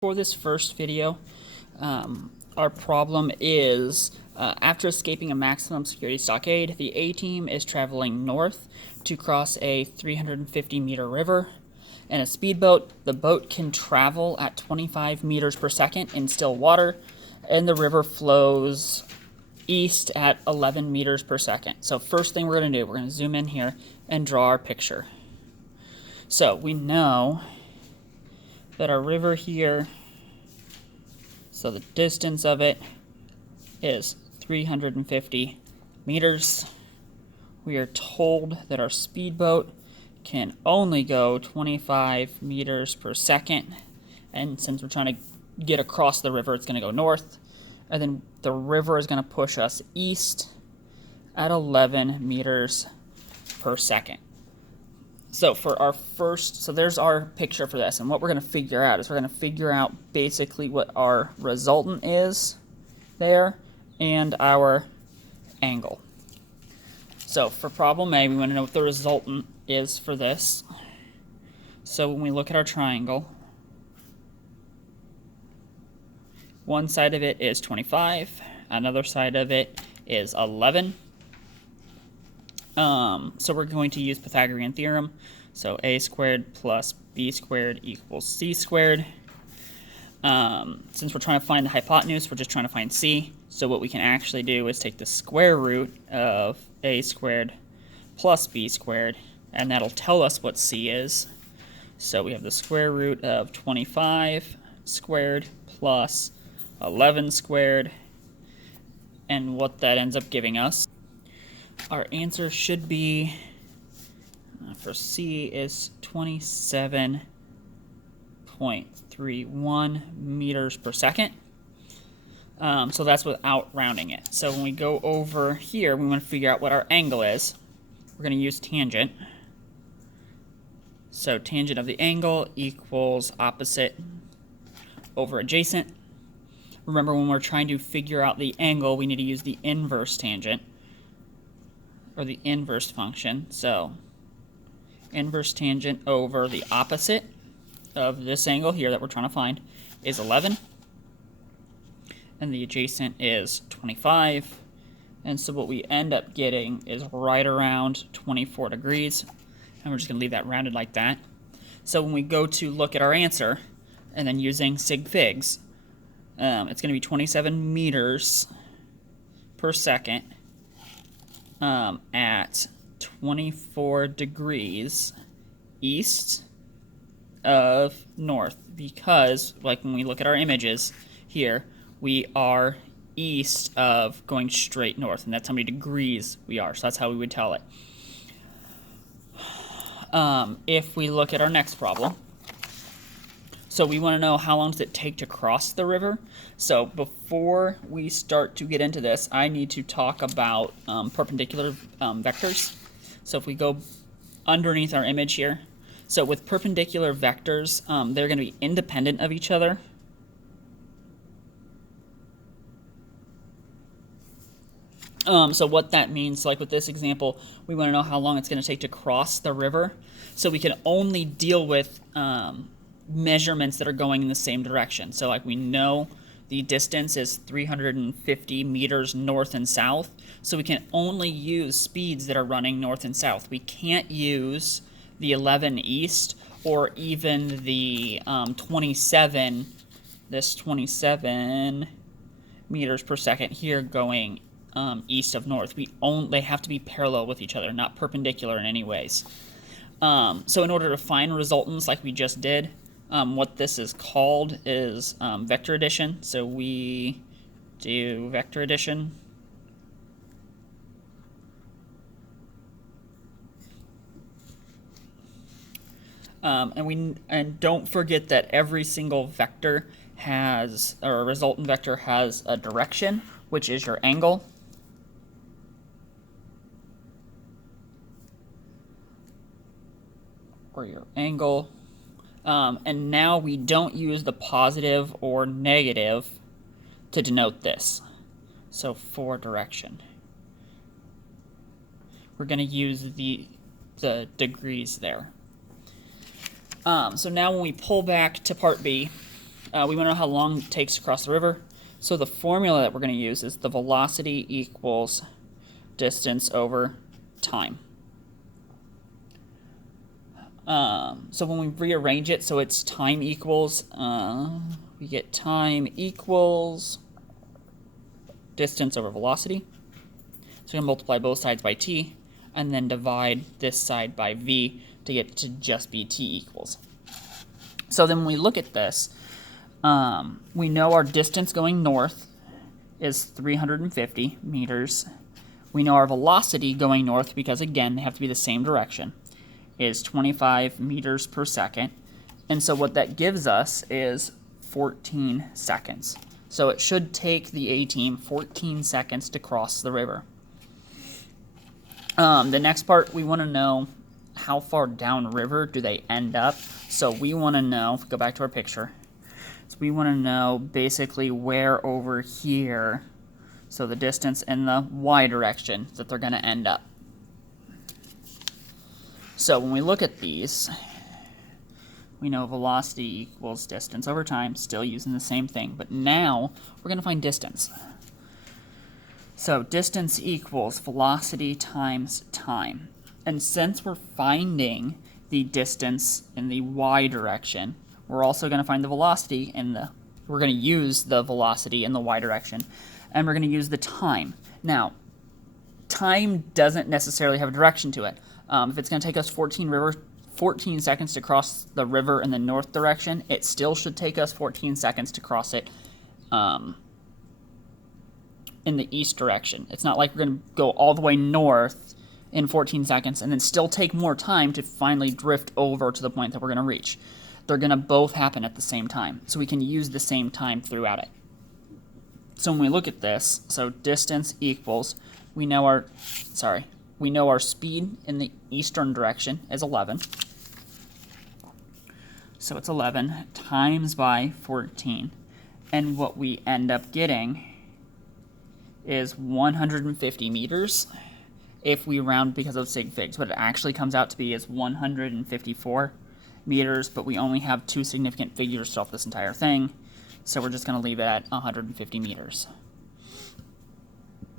For this first video, our problem is after escaping a maximum security stockade, the A-team is traveling north to cross a 350-meter river. In a speedboat, the boat can travel at 25 meters per second in still water, and the river flows east at 11 meters per second. So first thing we're going to do, we're going to zoom in here and draw our picture. So we know that our river here, so the distance of it is 350 meters. We are told that our speedboat can only go 25 meters per second, and since we're trying to get across the river, it's going to go north, and then the river is going to push us east at 11 meters per second. So for our first, so there's our picture for this, and what we're going to figure out is we're going to figure out basically what our resultant is there and our angle. So for problem A, we want to know what the resultant is for this. So when we look at our triangle, one side of it is 25, another side of it is 11. So we're going to use Pythagorean theorem. So a squared plus b squared equals c squared. Since we're trying to find the hypotenuse, we're just trying to find c. So what we can actually do is take the square root of a squared plus b squared, and that'll tell us what c is. So we have the square root of 25 squared plus 11 squared, and what that ends up giving us. Our answer should be, for C, is 27.31 meters per second. So that's without rounding it. So when we go over here, we want to figure out what our angle is. We're going to use tangent. So tangent of the angle equals opposite over adjacent. Remember, when we're trying to figure out the angle, we need to use the inverse tangent, or the inverse function. So inverse tangent over the opposite of this angle here that we're trying to find is 11, and the adjacent is 25, and so what we end up getting is right around 24 degrees, and we're just going to leave that rounded like that. So when we go to look at our answer, and then using sig figs, it's going to be 27 meters per second at 24 degrees east of north, because like when we look at our images here, we are east of going straight north, and that's how many degrees we are. So that's how we would tell it. If we look at our next problem, so we want to know how long does it take to cross the river. So before we start to get into this, I need to talk about perpendicular vectors. So if we go underneath our image here, so with perpendicular vectors, they're going to be independent of each other. So what that means, like with this example, we want to know how long it's going to take to cross the river. So we can only deal with measurements that are going in the same direction. So like we know the distance is 350 meters north and south, so we can only use speeds that are running north and south. We can't use the 11 east or even the 27 meters per second here going east of north. They have to be parallel with each other, not perpendicular in any ways. So in order to find resultants like we just did, what this is called is vector addition. So we do vector addition. And don't forget that every single vector has, or a resultant vector has a direction, which is your angle. Or your angle. And now we don't use the positive or negative to denote this. So for direction, we're going to use the degrees there. So now when we pull back to part B, we want to know how long it takes to cross the river. So the formula that we're going to use is the velocity equals distance over time. So when we rearrange it, so it's time equals, we get time equals distance over velocity. So we're going to multiply both sides by t, and then divide this side by v to get to just be t equals. So then when we look at this, we know our distance going north is 350 meters. We know our velocity going north, because again, they have to be the same direction, is 25 meters per second. And so what that gives us is 14 seconds. So it should take the A-team 14 seconds to cross the river. The next part, we want to know how far downriver do they end up. So we want to know, if we go back to our picture, so we want to know basically where over here, so the distance in the y direction that they're going to end up. So when we look at these, we know velocity equals distance over time, still using the same thing, but now we're going to find distance. So distance equals velocity times time. And since we're finding the distance in the y direction, we're also going to find the velocity in the, we're going to use the velocity in the y direction, and we're going to use the time. Now, time doesn't necessarily have a direction to it. If it's going to take us 14 seconds to cross the river in the north direction, it still should take us 14 seconds to cross it in the east direction. It's not like we're going to go all the way north in 14 seconds and then still take more time to finally drift over to the point that we're going to reach. They're going to both happen at the same time, so we can use the same time throughout it. So when we look at this, so distance equals, we know our speed in the eastern direction is 11. So it's 11 times by 14. And what we end up getting is 150 meters if we round because of sig figs. What it actually comes out to be is 154 meters, but we only have two significant figures throughout this entire thing, so we're just going to leave it at 150 meters.